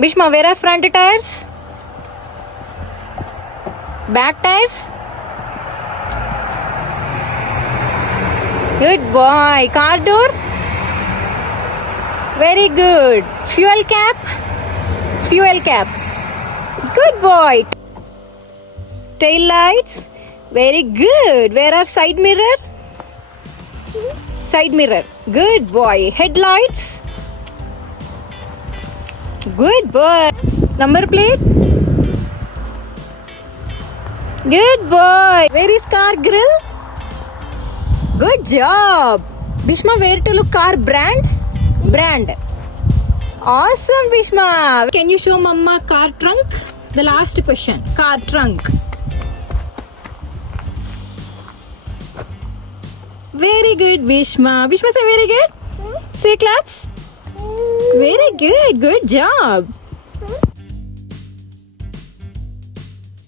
Bhishma, where are front tires? Back tires? Good boy. Car door? Very good. Fuel cap? Fuel cap. Good boy. Tail lights? Very good. Where are side mirror? Side mirror. Good boy. Headlights? Good boy. Number plate? Good boy. Where is car grill? Good job. Bhishma, where to look car brand? Brand. Awesome, Bhishma. Can you show Mama car trunk? The last question. Car trunk. Very good, Bhishma. Bhishma, say very good. Say claps. Very good. Good job.